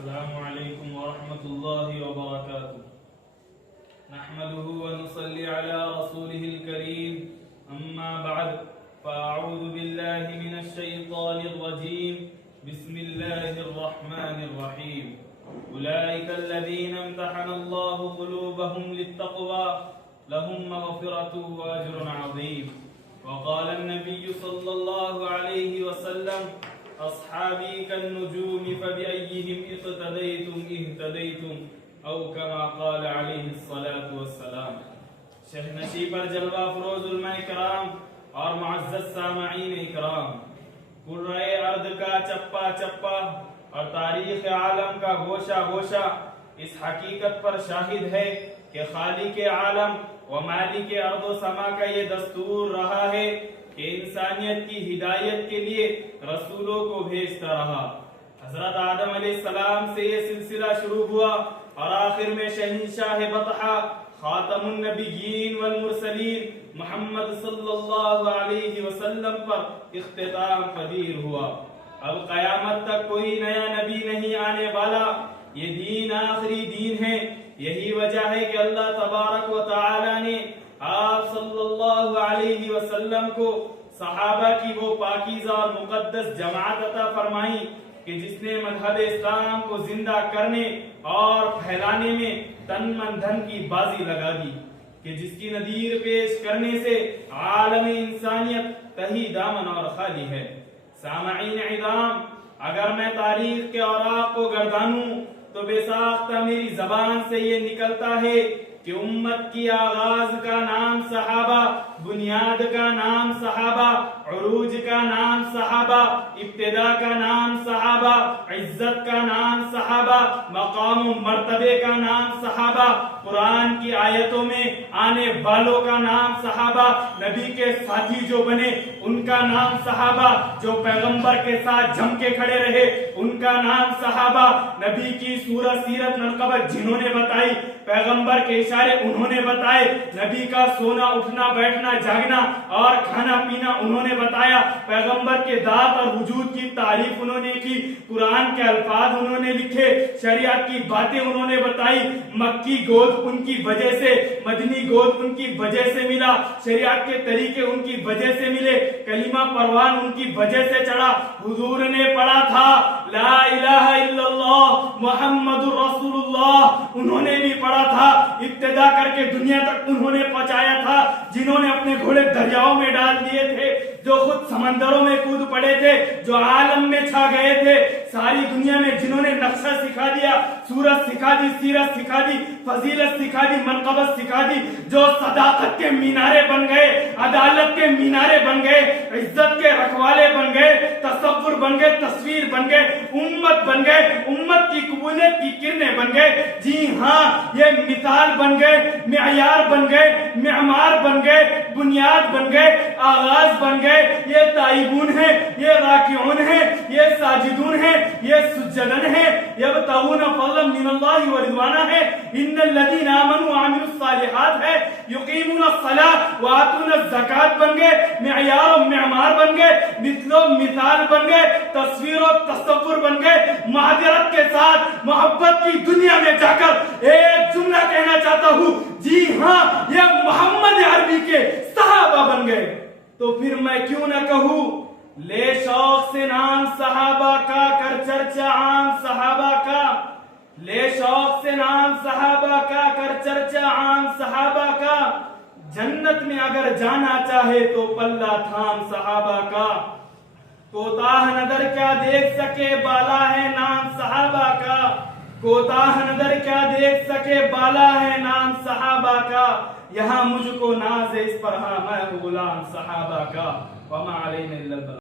السلام عليكم ورحمة الله وبركاته. نحمده ونصلي على رسوله الكريم. أما بعد فأعوذ بالله من الشيطان الرجيم. بسم الله الرحمن الرحيم. أولئك الذين امتحن الله قلوبهم للتقوى لهم مغفرة وأجر عظيم. وقال النبي صلى الله عليه وسلم: أصحابي كالنجوم فبأيهم اقتديتم اهتديتم أو كما قال عليه الصلاة والسلام. شہنشی پر جلوہ فروز علماء اکرام اور معزز سامعین اکرام، قرۂ ارض کا چپا چپا اور تاریخ عالم کا گوشہ گوشہ اس حقیقت پر شاہد ہے کہ خالق عالم و مالک ارض و سما کا یہ دستور رہا ہے کہ انسانیت کی ہدایت کے لیے رسولوں کو بھیجتا رہا. حضرت آدم علیہ السلام سے یہ سلسلہ شروع ہوا اور آخر میں شہنشاہ بطحہ خاتم النبیین والمرسلین محمد صلی اللہ علیہ وسلم پر اختتام پذیر ہوا. اب قیامت تک کوئی نیا نبی نہیں آنے والا. یہ دین آخری دین ہے. یہی وجہ ہے کہ اللہ تبارک و تعالی نے آپ صلی اللہ علیہ وسلم کو صحابہ کی وہ پاکیزہ اور مقدس جماعت عطا فرمائی کہ جس نے مذہب اسلام کو زندہ کرنے اور پھیلانے میں تن من دھن کی بازی لگا دی، کہ جس کی نظیر پیش کرنے سے عالم انسانیت تہی دامن اور خالی ہے. سامعین عظام، اگر میں تاریخ کے اوراق کو گردانوں تو بے ساختہ میری زبان سے یہ نکلتا ہے کہ امت کی آغاز کا نام صحابہ، بنیاد کا نام صحابہ، عروج کا نام صحابہ، ابتدا کا نام صحابہ، عزت کا نام صحابہ، مقام و مرتبے کا نام صحابہ، قرآن کی آیتوں میں آنے والوں کا نام صحابہ، نبی کے ساتھی جو بنے ان کا نام صحابہ، جو پیغمبر کے ساتھ جم کے کھڑے رہے ان کا نام صحابہ، نبی کی سورت سیرت منقبت جنہوں نے بتائی، پیغمبر کے اشارے انہوں نے بتائے، نبی کا سونا اٹھنا بیٹھنا جاگنا اور کھانا پینا انہوں نے بتایا، پیغمبر کے ذات اور وجود کی تعریف انہوں نے کی، قرآن کے الفاظ انہوں نے لکھے، شریعت کی باتیں انہوں نے بتائی. مکی گود ان کی وجہ سے، مدنی گود ان کی وجہ سے ملا، شریعت کے طریقے ان کی وجہ سے ملے، کلمہ پروان ان کی وجہ سے چڑھا. حضور نے پڑھا تھا لا الہ الا اللہ محمد رسول اللہ، انہوں نے بھی پڑھا تھا. ابتدا کر کے دنیا تک انہوں نے پہنچایا تھا. جنہوں نے اپنے گھوڑے دریاؤں میں ڈال دیے تھے، جو خود سمندروں میں کود پڑے تھے، جو عالم میں چھا گئے تھے، ساری دنیا میں جنہوں نے نقشہ سکھا دیا، سورت سکھا دی، سیرت سکھا دی، فضیلت سکھا دی، منقبت سکھا دی، جو صداقت کے مینارے بن گئے، عدالت کے مینارے بن گئے، عزت کے رکھوالے بن گئے، تصور بن گئے، تصویر بن گئے، امت بن گئے، امت کی قبولیت کی کرنیں بن گئے. جی ہاں، یہ مثال بن گئے، معیار بن گئے، معمار بن گئے، بنیاد بن گئے، آغاز بن گئے. یہ تائبون ہیں، یہ راکعون ہیں، یہ ساجدون ہیں، یہ سجدن ہیں، یبتغون فضلا من اللہ ورضوانہ ہے. ان الذین آمنوا وعملوا الصالحات ہے، یقیمون الصلاۃ وآتون الزکوٰۃ بن گئے، معیار و معمار بن گئے، مثل و مثال بن گئے، تصویر و تصور بن گئے. معذرت کے ساتھ محبت کی دنیا میں جا کر ایک جملہ کہنا چاہتا ہوں، جی ہاں، یہ محمد عربی کے صحابہ بن گئے. تو پھر میں کیوں نہ کہوں، لے شوق سے نام صحابہ کا، کر چرچا عام صحابہ کا. لے شوق سے نام صحابہ کا، کر چرچا عام صحابہ کا. جنت میں اگر جانا چاہے تو پلہ تھام صحابہ کا. کوتاہ نظر کیا دیکھ سکے، بالا ہے نام صحابہ کا. کوتاہ نظر کیا دیکھ سکے، بالا ہے نام صحابہ کا. یہاں مجھ کو ناز ہے اس پر، ہاں میں غلام صحابہ کا. وما علینا الا البلاغ.